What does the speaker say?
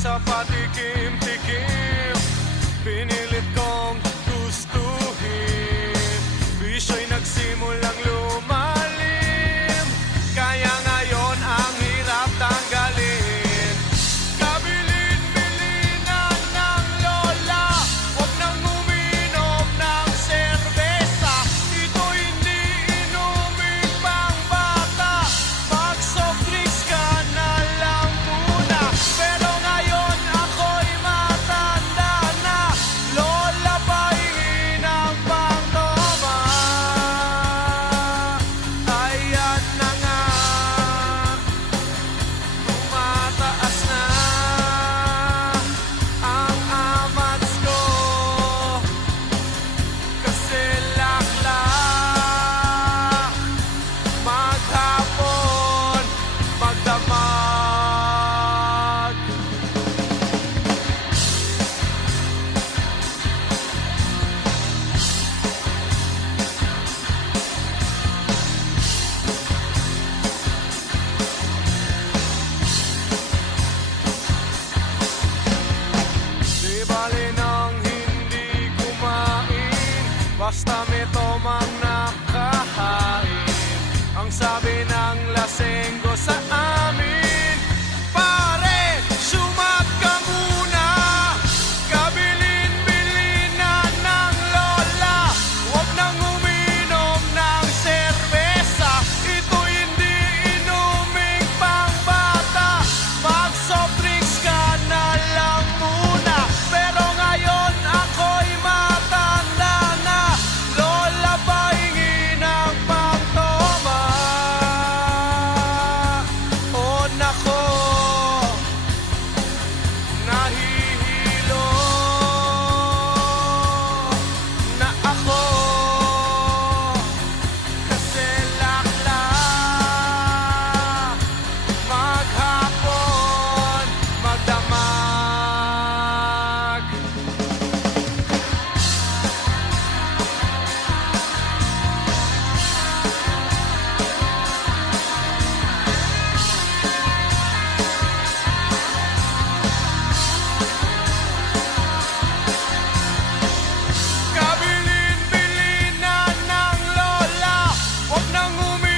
sa patikim-tikim, pinilit kong gustuhin. Bisyo'y nagsimulang lumalim, kaya ngayon ang hirap tanggalin. Kabilin-bilinan ng lola, huwag nang uminom ng serbesa. Ito hindi inuming pang bata, mag-soft drinks ka na lang muna. Pero ngayon ako'y matanda na, lola pahingi ng pangtoma. Ayan na nga, tumataas na ang amats ko, kasi laklak maghapon magdamag. Di bali nang hindi kumain, basta may tomang nakahain. Ang sabi ng lasenggo sa amin, pare, sumat ka muna. Kabilin-bilinan ng lola, huwag nang uminom ng serbesa. Ito hindi inuming pang bata, mag-soft drinks ka na lang muna. Pero ngayon ako'y matanda na, lola pahingi ng pangtoma. Oh nako, nahihilo na ako, kasi laklak maghapon magdamag. Kabilin-bilinan ng lola, huwag nang uminom